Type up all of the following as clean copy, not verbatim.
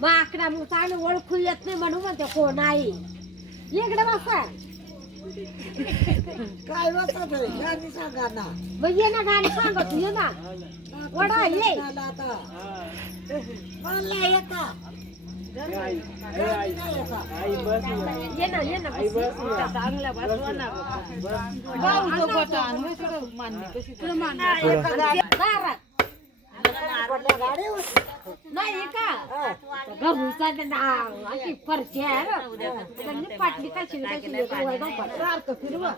माकडा मग चांगलं ओळखू येत नाही म्हणून म्हणते कोण आहे इकडे बसा काय वाटत गाणी सांगा ना मग ये ना गाणी सांगत ये ना वडा ये आता मला येता ये ना ये ना चांगल्या बसवा ना गावचं बटन सगळं मान्य कशी दारात नाही का घरूचा अशी फरशी आहे त्यांनी पाटली कशी सारखं फिरवा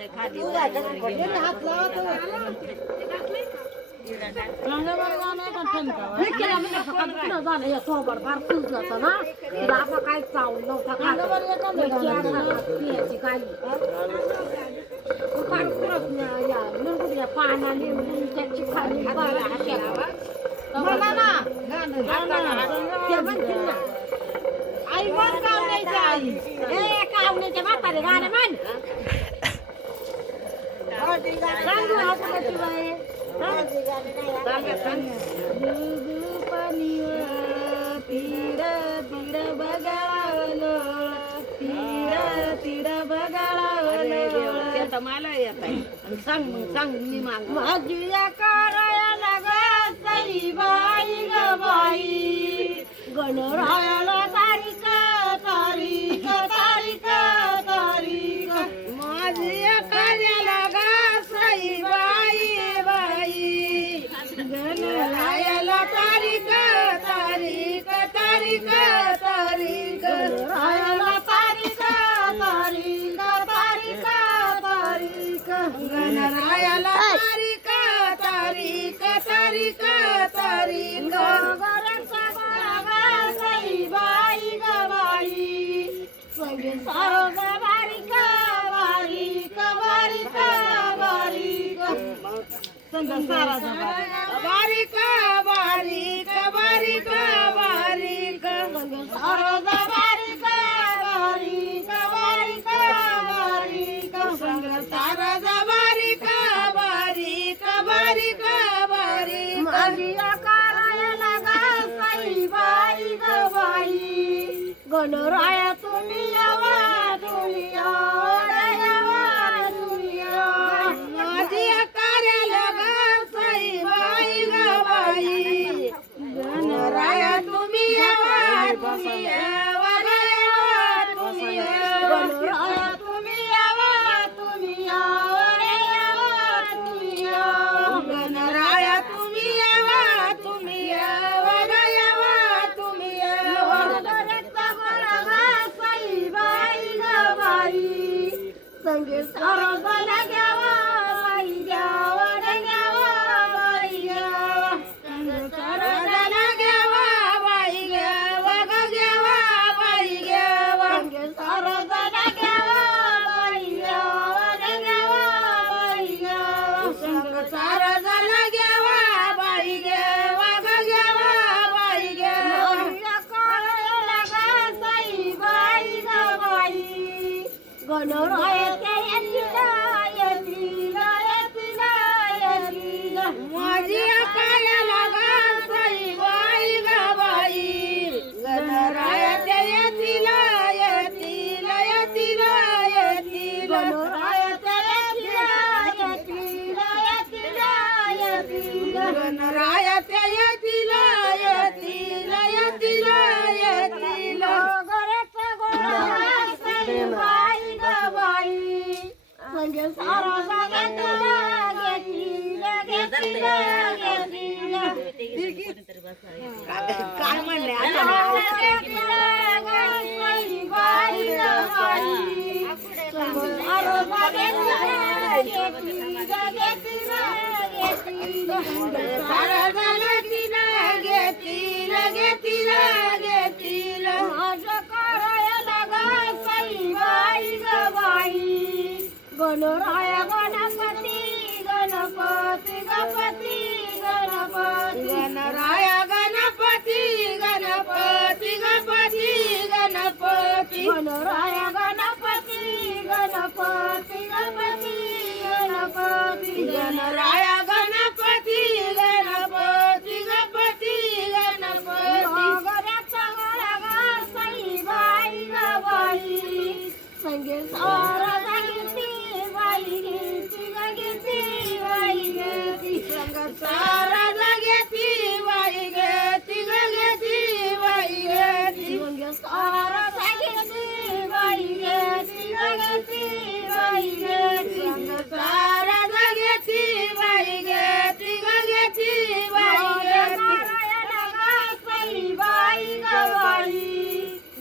हात काय चावून नव्हता पानाने त्याची खाली मला ना ते म्हणतील ना आई वर कावण्याची आई ए कावण्याच्या म्हातारे गाणं म्हण सांगू आपल्याची बाई तीर तीर बघावलं तीर तीर बघावलं मला येत आहे सांग मी माग माझ्या करायला गई बाई ग बाई गणरायाला तारीख तारीख तारीख तारीख माझ्या कार्याला गाई बाई बाई गणरायाला तारीख तारीख तारीख तारीख गणरायाला तारीख तारीख तारीख तारीख गणरायाला तारीख तारीख तारीख तारीख गई बाई ग बाई सगळे सारो बारीक बारीक बारीक बारीक सारा बारीक बारीक बारीक बारीक सारो बारीक बारीक बारीक बारीक सारा बारीक बारीक बारीक बारीक माझी करायला गाई बाई ग बाई गणराया तुम्ही यावा दुनिया दुनिया माझी कार्याला गाई बाई ग बाई गणराया तुम्ही यावा दुनिया गणराया तुम्ही यावा दुनिया गणराया तुम्ही यावा तुम्ही बाई ग बाई संगे सारा बला घ्यावा बाई घ्यावा बाई घ्यावा सारा बला घ्यावा बाई घ्यावा बाई घ्यावा सारा बला घ्यावा बाई घ्यावा बाई घ्यावा सारा बला घ्यावा बाई घ्यावा बाई गणरायाच्या येतीला माझी कार्याला गाई बाई ग बाई गणरायाच्या येतीला गणरायाच्या गणरायाच्या येतीला घराचा बाई ग बाई म्हणजे सारा काय म्हणले गणराया गणपती गणपती गणपती गणपती गणराया गणपती गणपती गणपती गणपती गणराया गणपती गणपती गणपती गणपती गणराया गणपती गणपती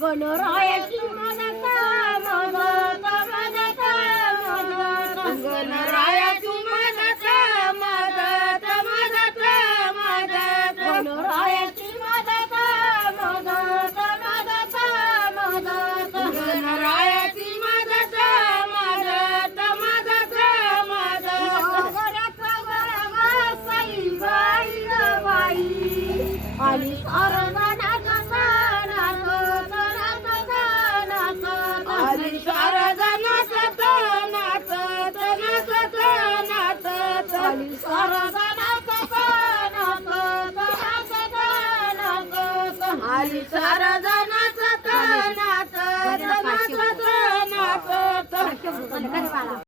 गणरायाची मदत मदत मदत मदत गणरायाची मदत मदत मदत मदत गणरायाची मदत मदत मदत मदत गणरायाची मदत मदत मदत मदत आणि अरणाचा सणाचा आणि शारदा नाचत नाचत नाचत नाचत आणि आणि शारदा नाचत नाचत नाचत नाचत